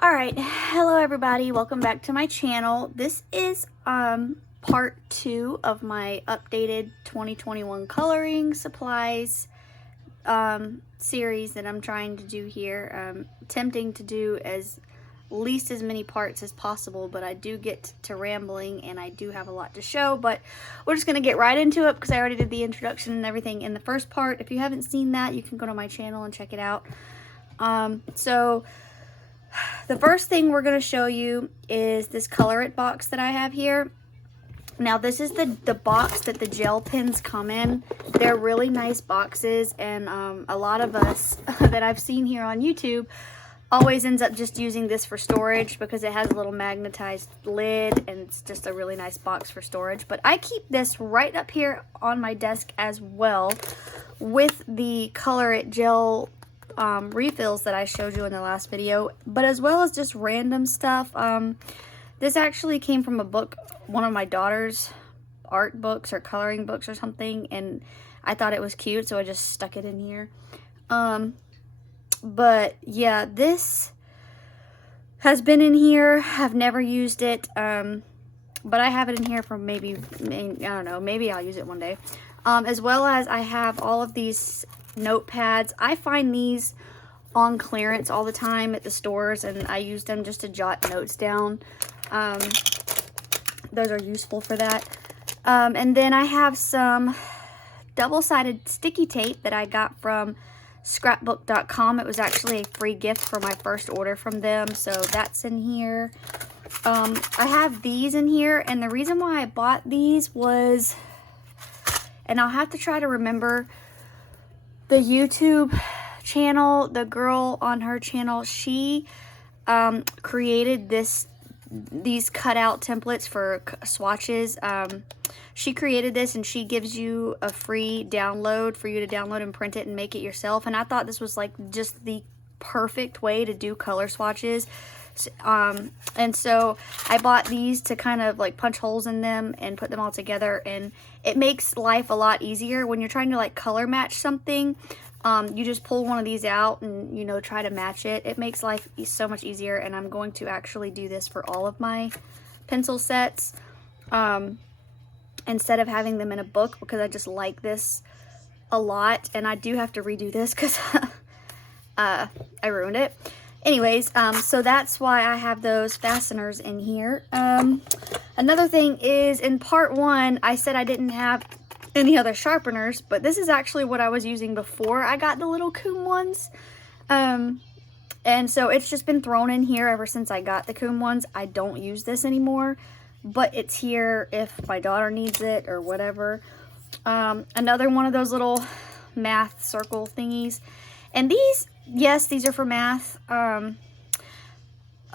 Alright, hello everybody, welcome back to my channel. This is part 2 of my updated 2021 coloring supplies series that I'm trying to do here. Attempting to do as many parts as possible, but I do get to rambling and I do have a lot to show, but we're just going to get right into it because I already did the introduction and everything in the first part. If you haven't seen that, you can go to my channel and check it out. So the first thing we're going to show you is this Color It box that I have here. Now this is the box that the gel pens come in. They're really nice boxes, and a lot of us that I've seen here on YouTube always ends up just using this for storage because it has a little magnetized lid and it's just a really nice box for storage. But I keep this right up here on my desk as well with the Color It gel refills that I showed you in the last video, but as well as just random stuff. This actually came from a book, one of my daughter's art books or coloring books or something, and I thought it was cute, so I just stuck it in here. But yeah, this has been in here. I've never used it, but I have it in here for maybe, I don't know, maybe I'll use it one day. As well as I have all of these notepads. I find these on clearance all the time at the stores, and I use them just to jot notes down. Those are useful for that. And then I have some double-sided sticky tape that I got from scrapbook.com. It was actually a free gift for my first order from them, so that's in here. I have these in here, and the reason why I bought these was, and I'll have to try to remember the YouTube channel, the girl on her channel, she created these cutout templates for swatches. She created this, and she gives you a free download for you to download and print it and make it yourself. And I thought this was like just the perfect way to do color swatches. And so I bought these to kind of like punch holes in them and put them all together, and it makes life a lot easier when you're trying to like color match something. You just pull one of these out and, you know, try to match it. It makes life so much easier, and I'm going to actually do this for all of my pencil sets instead of having them in a book, because I just like this a lot, and I do have to redo this because I ruined it. Anyways, so that's why I have those fasteners in here. Another thing is, in part 1, I said I didn't have any other sharpeners, but this is actually what I was using before I got the little Coom ones. And so it's just been thrown in here ever since I got the Coom ones. I don't use this anymore, but it's here if my daughter needs it or whatever. Another one of those little math circle thingies. And these, yes, these are for math,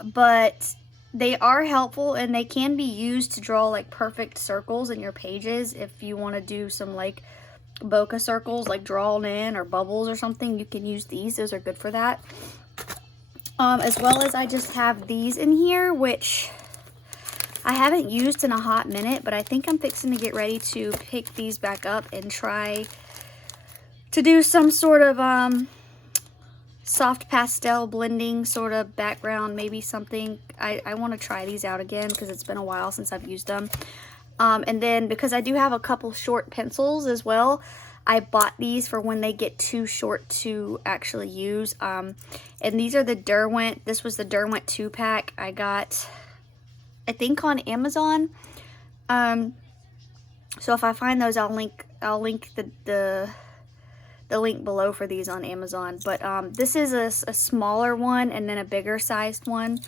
but they are helpful, and they can be used to draw like perfect circles in your pages. If you want to do some like bokeh circles, like drawn in, or bubbles or something, you can use these. Those are good for that. As well as I just have these in here, which I haven't used in a hot minute, but I think I'm fixing to get ready to pick these back up and try to do some sort of soft pastel blending sort of background, maybe something. I want to try these out again because it's been a while since I've used them. And then because I do have a couple short pencils as well, I bought these for when they get too short to actually use. And these are the Derwent. This was the Derwent 2-pack I got, I think, on Amazon. So if I find those, I'll link the link below for these on Amazon. But this is a smaller one and then a bigger sized one.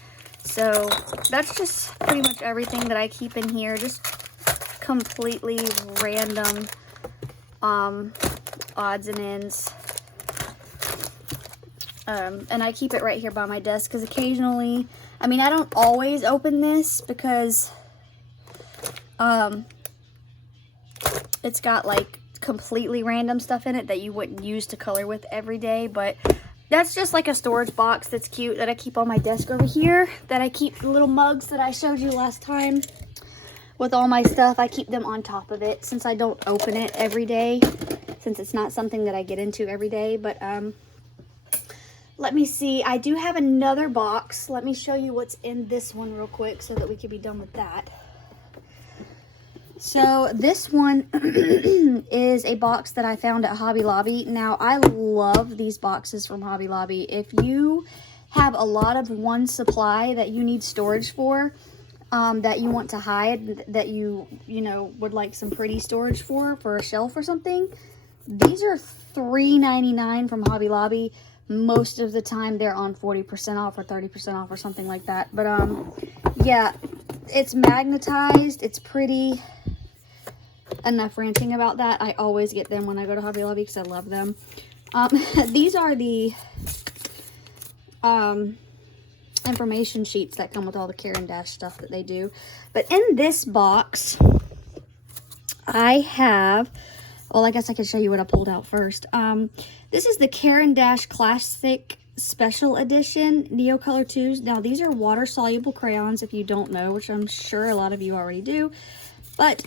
So that's just pretty much everything that I keep in here. Just completely random odds and ends. And I keep it right here by my desk because occasionally, I mean, I don't always open this because it's got like completely random stuff in it that you wouldn't use to color with every day, but that's just like a storage box that's cute that I keep on my desk over here, that I keep the little mugs that I showed you last time with all my stuff. I keep them on top of it since I don't open it every day, since it's not something that I get into every day. But let me see. I do have another box. Let me show you what's in this one real quick so that we can be done with that. So this one is a box that I found at Hobby Lobby. Now, I love these boxes from Hobby Lobby. If you have a lot of one supply that you need storage for, that you want to hide, that you know, would like some pretty storage for a shelf or something, these are $3.99 from Hobby Lobby. Most of the time they're on 40% off or 30% off or something like that. But yeah, it's magnetized, it's pretty. Enough ranting about that. I always get them when I go to Hobby Lobby because I love them. These are the information sheets that come with all the Caran d'Ache stuff that they do. But in this box, I have, well, I guess I can show you what I pulled out first. This is the Caran d'Ache Classic Special Edition Neocolor 2s. Now, these are water-soluble crayons, if you don't know, which I'm sure a lot of you already do. But,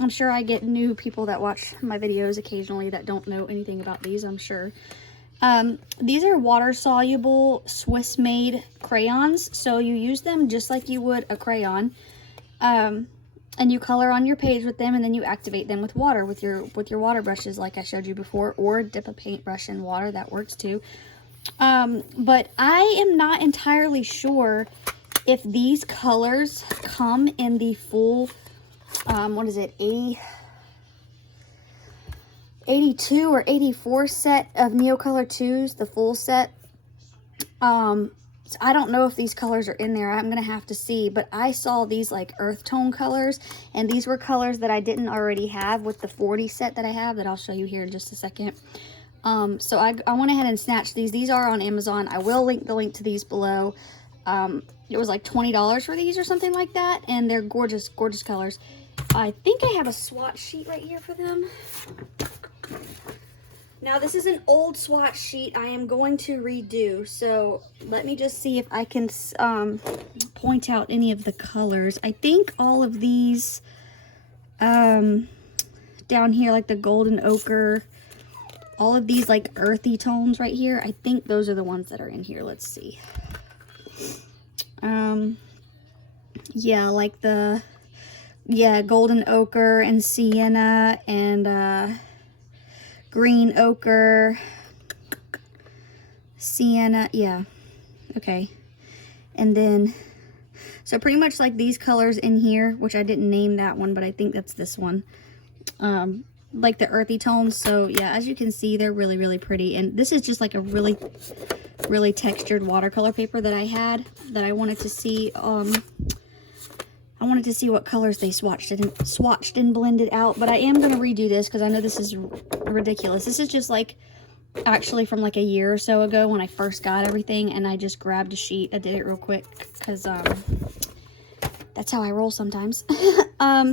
I'm sure I get new people that watch my videos occasionally that don't know anything about these, I'm sure. These are water-soluble Swiss-made crayons, so you use them just like you would a crayon. And you color on your page with them, and then you activate them with water, with your water brushes like I showed you before, or dip a paintbrush in water, that works too. But I am not entirely sure if these colors come in the full, what is it, 82 or 84 set of Neocolor 2s, the full set. So I don't know if these colors are in there. I'm gonna have to see, but I saw these like earth tone colors, and these were colors that I didn't already have with the 40 set that I have, that I'll show you here in just a second. So I went ahead and snatched these. These are on Amazon. I will link the link to these below. It was like $20 for these or something like that, and they're gorgeous, gorgeous colors. I think I have a swatch sheet right here for them. Now, this is an old swatch sheet I am going to redo, so let me just see if I can point out any of the colors. I think all of these down here, like the golden ochre, all of these like earthy tones right here, I think those are the ones that are in here. Let's see. Yeah, like the, yeah, golden ochre and sienna and green ochre, sienna, yeah, okay. And then, so pretty much like these colors in here, which I didn't name that one, but I think that's this one. Like the earthy tones. So yeah, as you can see, they're really, really pretty. And this is just like a really, really textured watercolor paper that I had, that I wanted to see. I wanted to see what colors they swatched and blended out, but I am going to redo this because I know this is ridiculous. This is just like actually from like a year or so ago when I first got everything, and I just grabbed a sheet. I did it real quick because that's how I roll sometimes.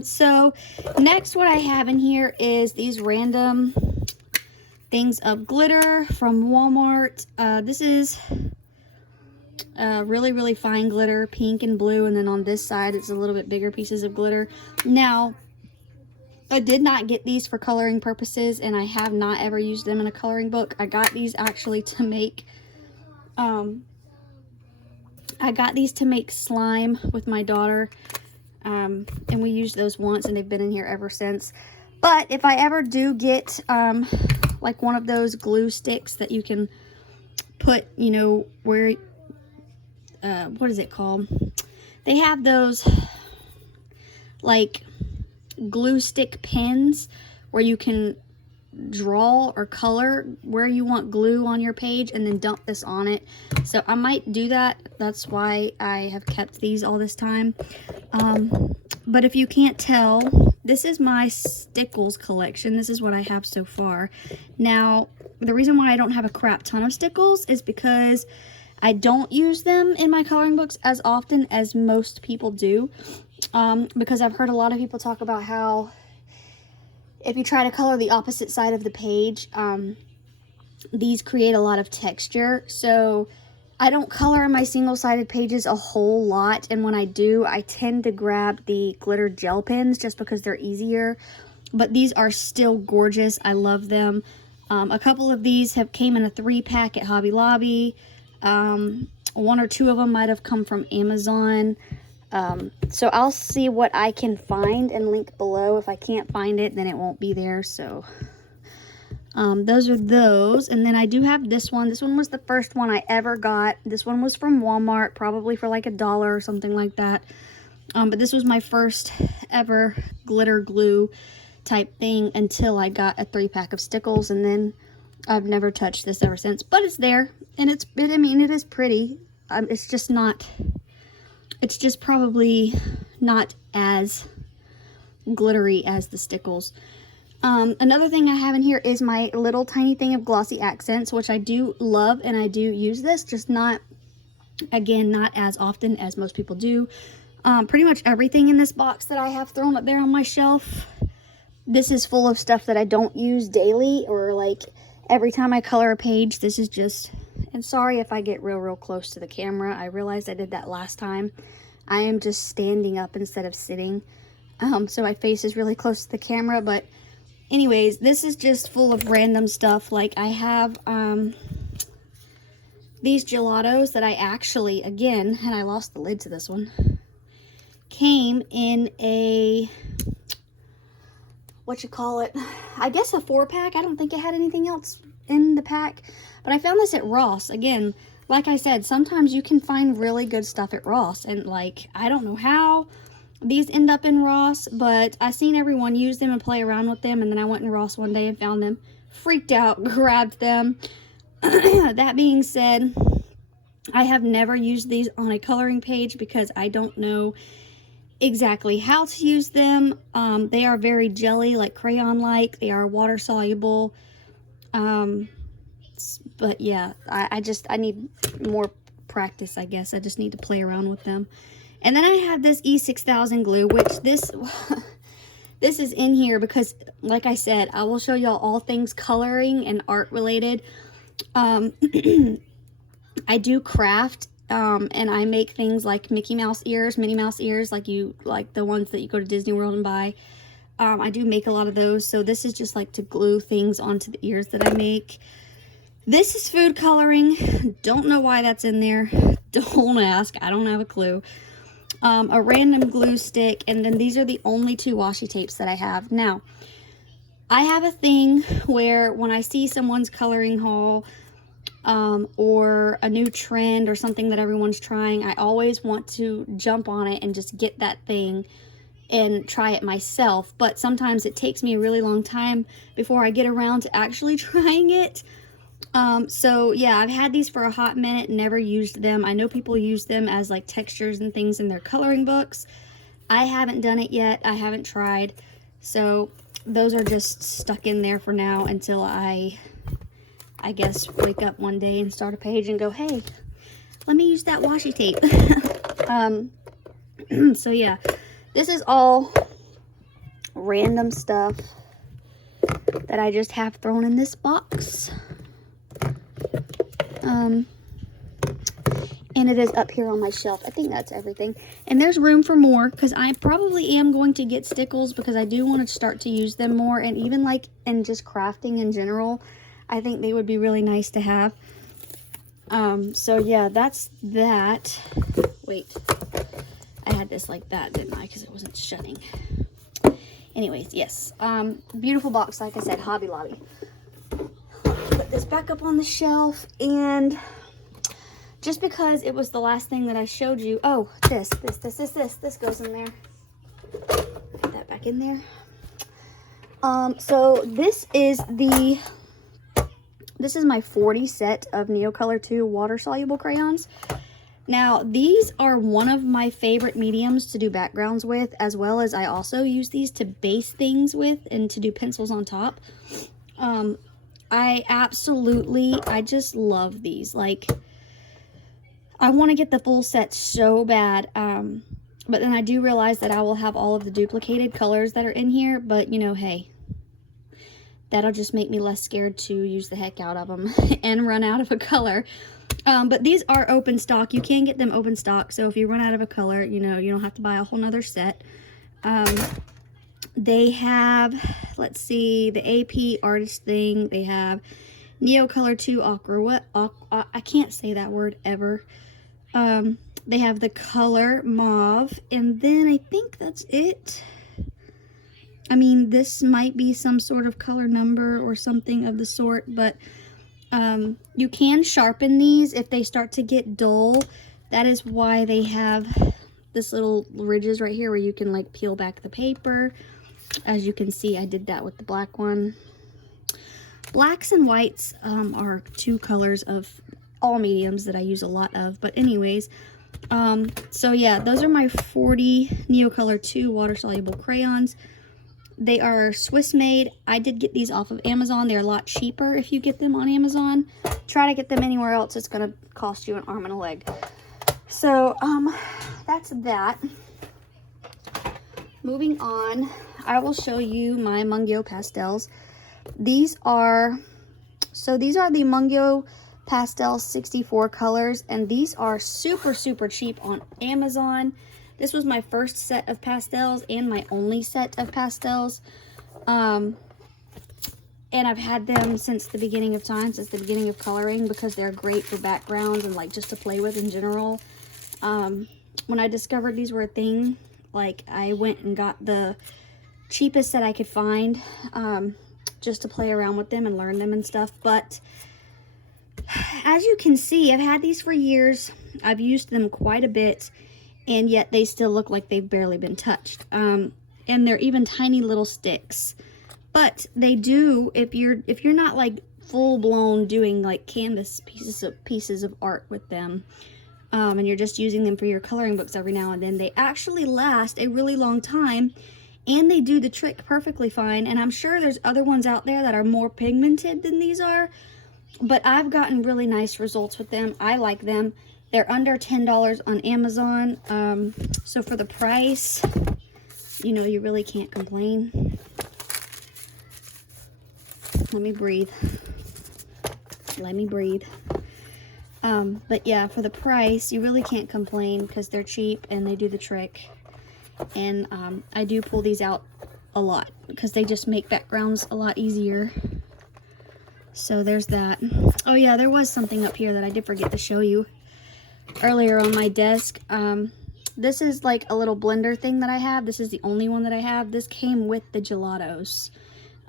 So next, what I have in here is these random things of glitter from Walmart. This is really, really fine glitter, pink and blue, and then on this side it's a little bit bigger pieces of glitter. Now, I did not get these for coloring purposes, and I have not ever used them in a coloring book. I got these actually to make slime with my daughter, and we used those once, and they've been in here ever since. But if I ever do get like one of those glue sticks that you can put, you know, where what is it called? They have those like glue stick pens where you can draw or color where you want glue on your page and then dump this on it. So I might do that. That's why I have kept these all this time. But if you can't tell, this is my stickles collection. This is what I have so far. Now, the reason why I don't have a crap ton of stickles is because I don't use them in my coloring books as often as most people do, because I've heard a lot of people talk about how if you try to color the opposite side of the page, these create a lot of texture. So I don't color in my single-sided pages a whole lot, and when I do, I tend to grab the glitter gel pens just because they're easier. But these are still gorgeous. I love them. A couple of these came in a 3-pack at Hobby Lobby. 1 or 2 of them might have come from Amazon. So I'll see what I can find and link below. If I can't find it, then it won't be there. So those are those. And then I do have this one. This one was the first one I ever got. This one was from Walmart, probably for like $1 or something like that. But this was my first ever glitter glue type thing until I got a 3-pack of Stickles, and then I've never touched this ever since. But it's there, and I mean, it is pretty. It's just probably not as glittery as the Stickles. Another thing I have in here is my little tiny thing of glossy accents, which I do love, and I do use this, just not, again, not as often as most people do. Pretty much everything in this box that I have thrown up there on my shelf, this is full of stuff that I don't use daily, or like every time I color a page. This is just, and sorry if I get real close to the camera. I realized I did that last time. I am just standing up instead of sitting. So my face is really close to the camera, but anyways, this is just full of random stuff. Like I have these gelatos that I actually, again, and I lost the lid to this one, came in a, what you call it, I guess a 4-pack. I don't think it had anything else in the pack, but I found this at Ross. Again, like I said, sometimes you can find really good stuff at Ross, and like, I don't know how these end up in Ross, but I seen everyone use them and play around with them, and then I went in Ross one day and found them, freaked out, grabbed them. That being said, I have never used these on a coloring page because I don't know exactly how to use them. They are very jelly, like crayon-like. They are water soluble. But yeah, I need more practice, I guess. I just need to play around with them. And then I have this E6000 glue, which this is in here because, like I said, I will show y'all all things coloring and art related. I do craft, and I make things like Mickey Mouse ears, Minnie Mouse ears, like the ones that you go to Disney World and buy. I do make a lot of those, so this is just like to glue things onto the ears that I make. This is food coloring. Don't know why that's in there. Don't ask. I don't have a clue. A random glue stick, and then these are the only 2 washi tapes that I have. Now, I have a thing where when I see someone's coloring haul, or a new trend or something that everyone's trying, I always want to jump on it and just get that thing and try it myself. But sometimes it takes me a really long time before I get around to actually trying it. So yeah, I've had these for a hot minute, never used them. I know people use them as like textures and things in their coloring books. I haven't done it yet. I haven't tried. So those are just stuck in there for now until I guess wake up one day and start a page and go, hey, let me use that washi tape. So yeah, this is all random stuff that I just have thrown in this box. And it is up here on my shelf. I think that's everything. And there's room for more because I probably am going to get Stickles because I do want to start to use them more. And even like in just crafting in general, I think they would be really nice to have. So yeah, that's that. Wait, I had this like that, didn't I? Because it wasn't shutting. Anyways, yes. Beautiful box, like I said, Hobby Lobby. Put this back up on the shelf, and just because it was the last thing that I showed you. Oh, this goes in there. Put that back in there. So this is my 40 set of Neocolor 2 water soluble crayons. Now, these are one of my favorite mediums to do backgrounds with, as well as I also use these to base things with and to do pencils on top. I just love these. Like, I want to get the full set so bad, but then I do realize that I will have all of the duplicated colors that are in here, but you know, hey, that'll just make me less scared to use the heck out of them and run out of a color. But these are open stock. You can get them open stock, so if you run out of a color, you know, you don't have to buy a whole nother set. They have, let's see, the AP Artist thing. They have Neo Color 2 Aqua. I can't say that word ever. They have the color Mauve. And then I think that's it. I mean, this might be some sort of color number or something of the sort. But you can sharpen these if they start to get dull. That is why they have this little ridges right here where you can like peel back the paper. As you can see, I did that with the black one. Blacks and whites are two colors of all mediums that I use a lot of. But anyways, so yeah, those are my 40 Neo Color 2 water-soluble crayons. They are Swiss made. I did get these off of Amazon. They're a lot cheaper if you get them on Amazon. Try to get them anywhere else, it's going to cost you an arm and a leg. So, that's that. Moving on, I will show you my Mungyo pastels. These are the Mungyo Pastel 64 colors, and these are super, super cheap on Amazon. This was my first set of pastels and my only set of pastels. And I've had them since the beginning of time, since the beginning of coloring, because they're great for backgrounds and like just to play with in general. When I discovered these were a thing, like I went and got the cheapest that I could find, just to play around with them and learn them and stuff. But as you can see, I've had these for years. I've used them quite a bit, and yet they still look like they've barely been touched. And they're even tiny little sticks. But they do, if you're not like full-blown doing like canvas pieces of art with them, and you're just using them for your coloring books every now and then, they actually last a really long time, and they do the trick perfectly fine. And I'm sure there's other ones out there that are more pigmented than these are, but I've gotten really nice results with them. I like them. They're under $10 on Amazon, so for the price, you know, you really can't complain. Let me breathe. Let me breathe. But yeah, for the price, you really can't complain because they're cheap and they do the trick. And I do pull these out a lot because they just make backgrounds a lot easier. So there's that. Oh yeah, there was something up here that I did forget to show you earlier on my desk. This is like a little blender thing that I have. This is the only one that I have. This came with the gelatos,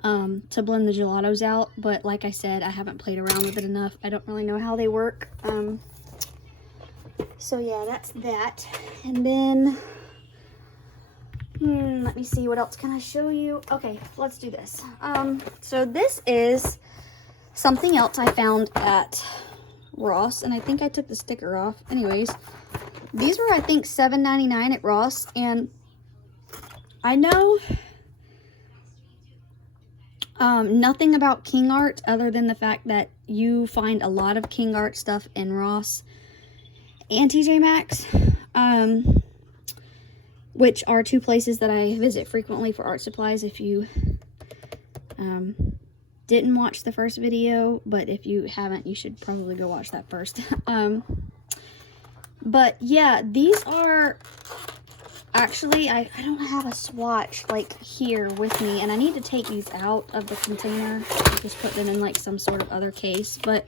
to blend the gelatos out, but like I said, I haven't played around with it enough. I don't really know how they work. So yeah, that's that. And then let me see, what else can I show you? Okay, let's do this. So this is something else I found at Ross, and I think I took the sticker off. Anyways, these were, I think, $7.99 at Ross, and I know nothing about King Art other than the fact that you find a lot of King Art stuff in Ross and TJ Maxx, which are two places that I visit frequently for art supplies. If you didn't watch the first video, but if you haven't, you should probably go watch that first. But yeah, these are actually, I don't have a swatch like here with me, and I need to take these out of the container and just put them in like some sort of other case. But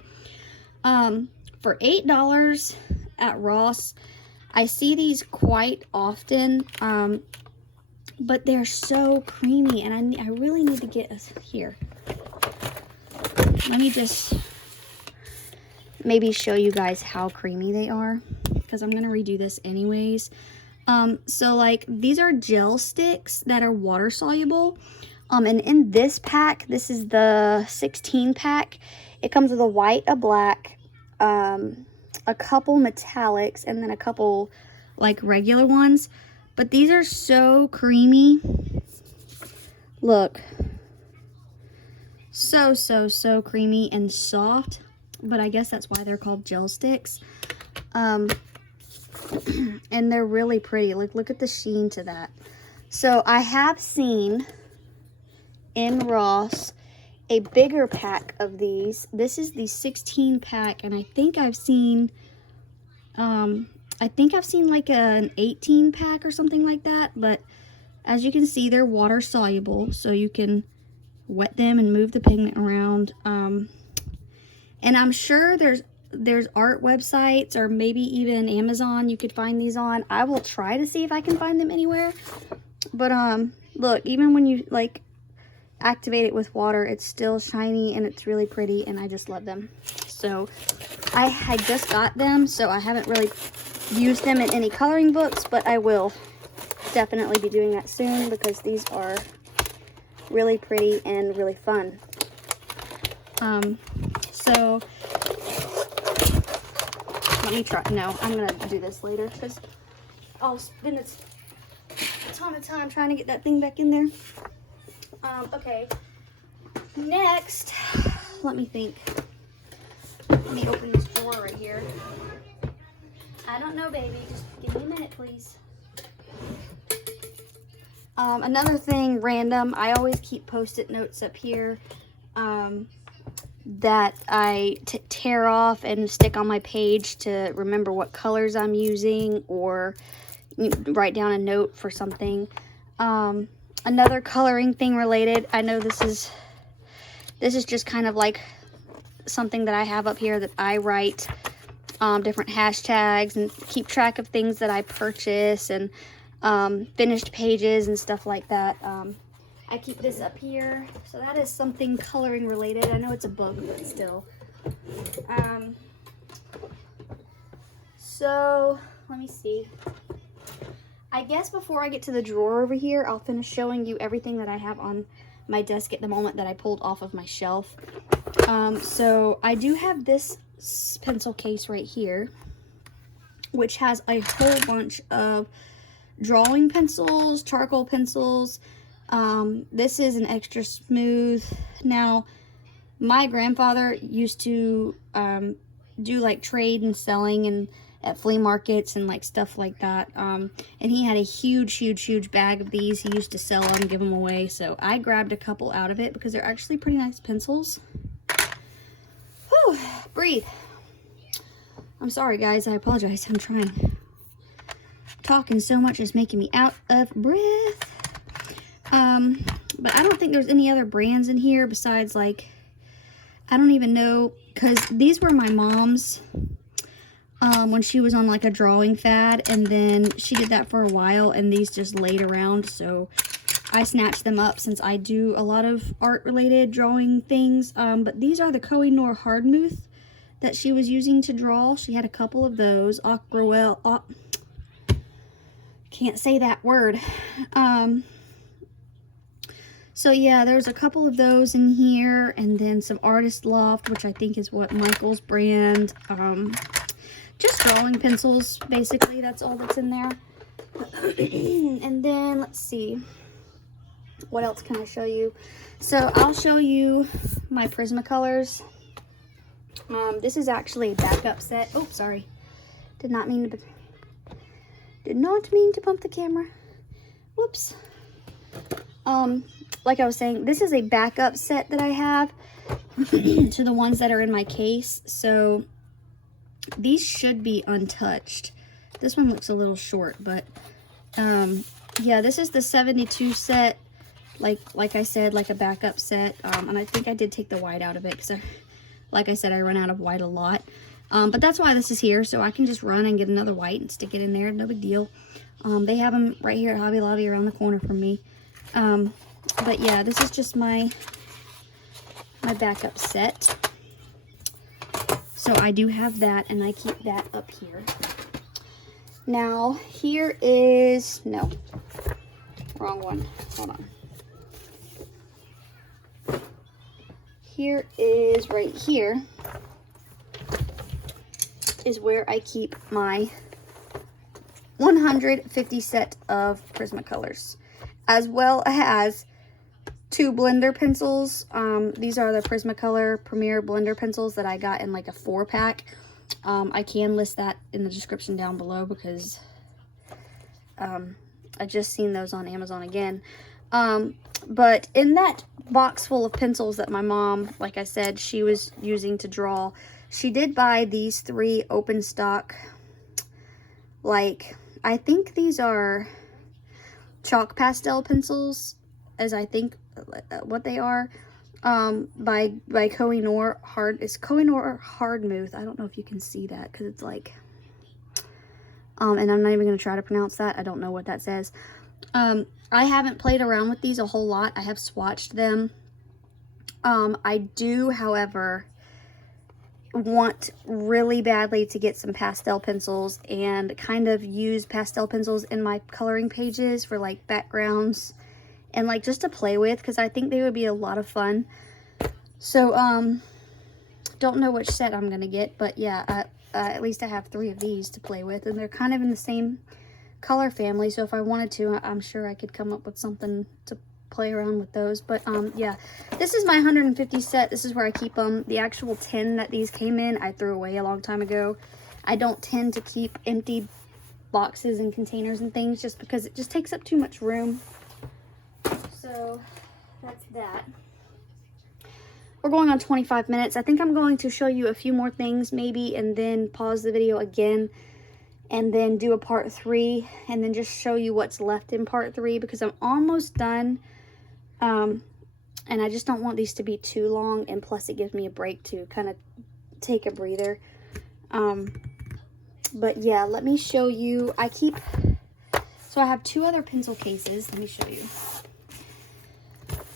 for $8 at Ross, I see these quite often, but they're so creamy, and I really need to get us here. Let me just maybe show you guys how creamy they are, because I'm gonna redo this anyways. So like these are gel sticks that are water soluble, and in this pack, this is the 16 pack, it comes with a white, a black, a couple metallics, and then a couple like regular ones. But these are so creamy. Look, so creamy and soft, but I guess that's why they're called gel sticks. And they're really pretty. Like, look at the sheen to that. So I have seen in Ross a bigger pack of these. This is the 16 pack, and I think I've seen like an 18 pack or something like that, but As you can see, they're water soluble, so you can wet them and move the pigment around. And I'm sure there's art websites or maybe even Amazon you could find these on. I will try to see if I can find them anywhere. But look, even when you like activate it with water, it's still shiny and it's really pretty, and I just love them. So I had just got them, so I haven't really used them in any coloring books, but I will definitely be doing that soon because these are really pretty and really fun. So let me try. No, I'm gonna do this later because I'll spend a ton of time trying to get that thing back in there. Okay, next, let me think. Let me open this drawer right here. I don't know, baby. Just give me a minute, please. Another thing, random. I always keep Post-it notes up here that I tear off and stick on my page to remember what colors I'm using, or write down a note for something. Another coloring thing related. I know this is just kind of like something that I have up here that I write different hashtags and keep track of things that I purchase and finished pages and stuff like that. I keep this up here, so that is something coloring related. I know it's a book, but still. So let me see. I guess before I get to the drawer over here, I'll finish showing you everything that I have on my desk at the moment that I pulled off of my shelf. So I do have this pencil case right here, which has a whole bunch of drawing pencils, charcoal pencils. This is an extra smooth. Now, my grandfather used to do like trade and selling and at flea markets and like stuff like that. And he had a huge bag of these. He used to sell them, give them away. So I grabbed a couple out of it because they're actually pretty nice pencils. Whew, breathe. I'm sorry, guys. I apologize. I'm trying. Talking so much is making me out of breath. But I don't think there's any other brands in here besides, like, I don't even know, because these were my mom's when she was on like a drawing fad, and then she did that for a while and these just laid around, so I snatched them up since I do a lot of art related drawing things. But these are the Koh-i-Noor Hardmouth that she was using to draw. She had a couple of those. Can't say that word. So yeah, there's a couple of those in here, and then some Artist Loft, which I think is what Michael's brand. Just drawing pencils, basically. That's all that's in there. And then let's see, what else can I show you? So I'll show you my Prismacolors. This is actually a backup set. Oh, sorry. Did not mean to bump the camera. Whoops. Like I was saying, this is a backup set that I have to the ones that are in my case. So these should be untouched. This one looks a little short, but yeah, this is the 72 set. Like I said, like a backup set. And I think I did take the white out of it because, like I said, I run out of white a lot. But that's why this is here, so I can just run and get another white and stick it in there. No big deal. They have them right here at Hobby Lobby around the corner from me. But yeah, this is just my backup set. So I do have that, and I keep that up here. Now, here is, no, wrong one. Hold on. Here is, right here, is where I keep my 150 set of Prismacolors, as well as 2 blender pencils. These are the Prismacolor Premiere blender pencils that I got in like a 4-pack. I can list that in the description down below because I just seen those on Amazon again. But in that box full of pencils that my mom, like I said, she was using to draw, she did buy these 3 open stock, like, I think these are chalk pastel pencils, as I think what they are, by Koh-i-Noor it's Koh-i-Noor Hardmouth. I don't know if you can see that because it's like, and I'm not even going to try to pronounce that. I don't know what that says. I haven't played around with these a whole lot. I have swatched them. I do, however, want really badly to get some pastel pencils and kind of use pastel pencils in my coloring pages for like backgrounds and like just to play with, because I think they would be a lot of fun. So don't know which set I'm gonna get, but yeah, at least I have 3 of these to play with, and they're kind of in the same color family, so if I wanted to, I'm sure I could come up with something to play around with those. But yeah, this is my 150 set. This is where I keep them. The actual tin that these came in, I threw away a long time ago. I don't tend to keep empty boxes and containers and things just because it just takes up too much room. So that's that. We're going on 25 minutes. I think I'm going to show you a few more things maybe, and then pause the video again and then do a part 3, and then just show you what's left in part 3, because I'm almost done. And I just don't want these to be too long, and plus it gives me a break to kind of take a breather. But yeah, let me show you. So I have 2 other pencil cases. Let me show you.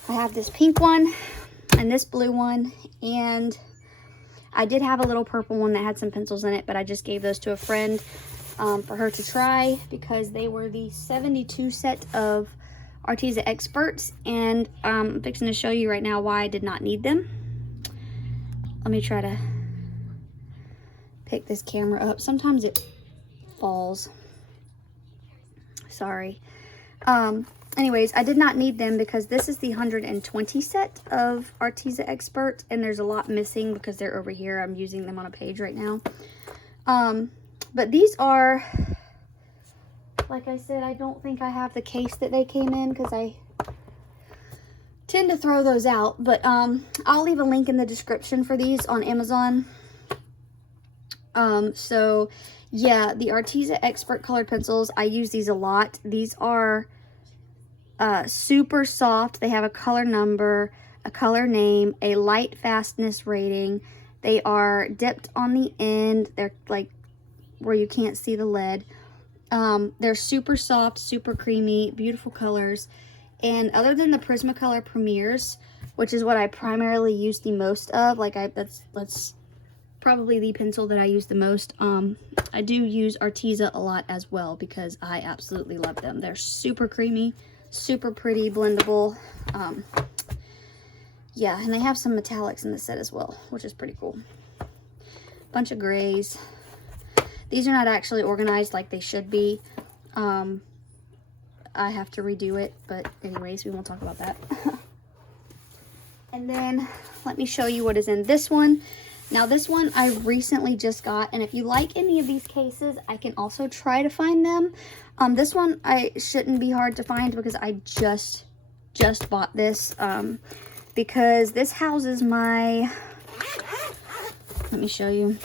I have this pink one and this blue one, and I did have a little purple one that had some pencils in it, but I just gave those to a friend for her to try, because they were the 72 set of Arteza Experts, and I'm fixing to show you right now why I did not need them. Let me try to pick this camera up. Sometimes it falls. Sorry. Anyways, I did not need them because this is the 120 set of Arteza Experts, and there's a lot missing because they're over here. I'm using them on a page right now. But these are, like I said, I don't think I have the case that they came in because I tend to throw those out. But I'll leave a link in the description for these on Amazon. So yeah, the Arteza Expert colored pencils, I use these a lot. These are super soft. They have a color number, a color name, a light fastness rating. They are dipped on the end. They're like where you can't see the lead. They're super soft, super creamy, beautiful colors. And other than the Prismacolor Premieres, which is what I primarily use the most of, like that's probably the pencil that I use the most. I do use Arteza a lot as well because I absolutely love them. They're super creamy, super pretty, blendable. Yeah, and they have some metallics in the set as well, which is pretty cool. Bunch of grays. These are not actually organized like they should be. I have to redo it, but anyways, we won't talk about that. And then let me show you what is in this one. Now this one I recently just got, and if you like any of these cases, I can also try to find them. This one I shouldn't be hard to find because I just bought this, because this houses my, let me show you.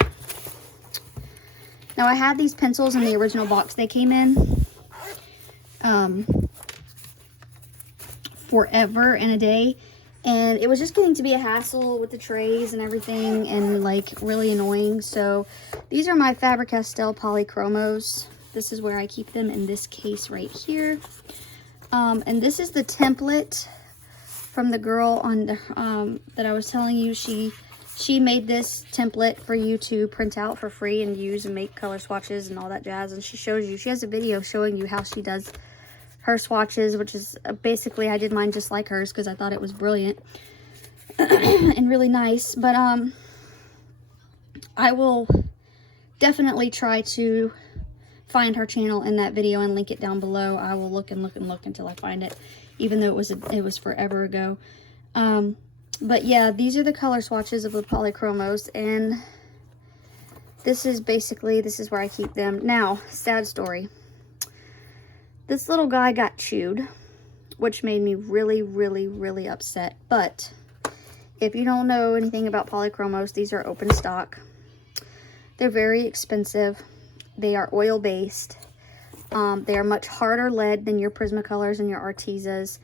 Now I had these pencils in the original box they came in forever and a day, and it was just getting to be a hassle with the trays and everything, and like really annoying. So these are my Faber-Castell Polychromos. This is where I keep them, in this case right here. And this is the template from the girl on the, that I was telling you. She made this template for you to print out for free and use and make color swatches and all that jazz. And she shows you, she has a video showing you how she does her swatches, which is basically, I did mine just like hers because I thought it was brilliant and really nice. But I will definitely try to find her channel in that video and link it down below. I will look and look and look until I find it, even though it was forever ago. But yeah, these are the color swatches of the Polychromos, and this is where I keep them. Now, sad story. This little guy got chewed, which made me really, really, really upset. But if you don't know anything about Polychromos, these are open stock. They're very expensive. They are oil-based. They are much harder lead than your Prismacolors and your Artezas.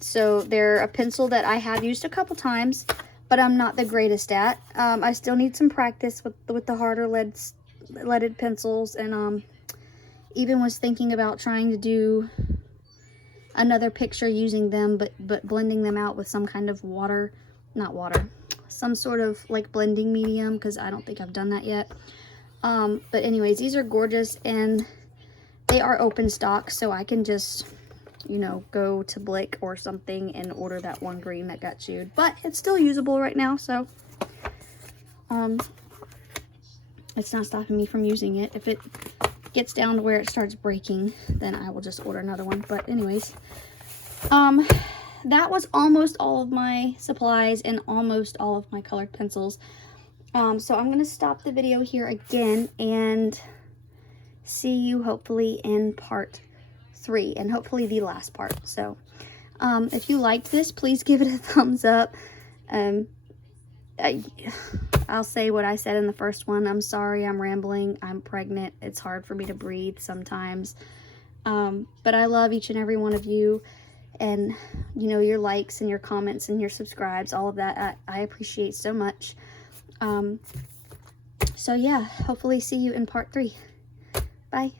So they're a pencil that I have used a couple times, but I'm not the greatest at. I still need some practice with the harder leaded pencils, and even was thinking about trying to do another picture using them, but blending them out with some kind of some sort of like blending medium, because I don't think I've done that yet. But anyways, these are gorgeous, and they are open stock, so I can just, you know, go to Blick or something and order that one green that got chewed. But it's still usable right now, so it's not stopping me from using it. If it gets down to where it starts breaking, then I will just order another one. But anyways, that was almost all of my supplies and almost all of my colored pencils. So I'm going to stop the video here again and see you hopefully in part 3, and hopefully the last part. So if you liked this, please give it a thumbs up. I'll say what I said in the first one. I'm sorry, I'm rambling. I'm pregnant. It's hard for me to breathe sometimes. But I love each and every one of you, and you know, your likes and your comments and your subscribes, all of that I appreciate so much. So yeah, hopefully see you in part 3. Bye.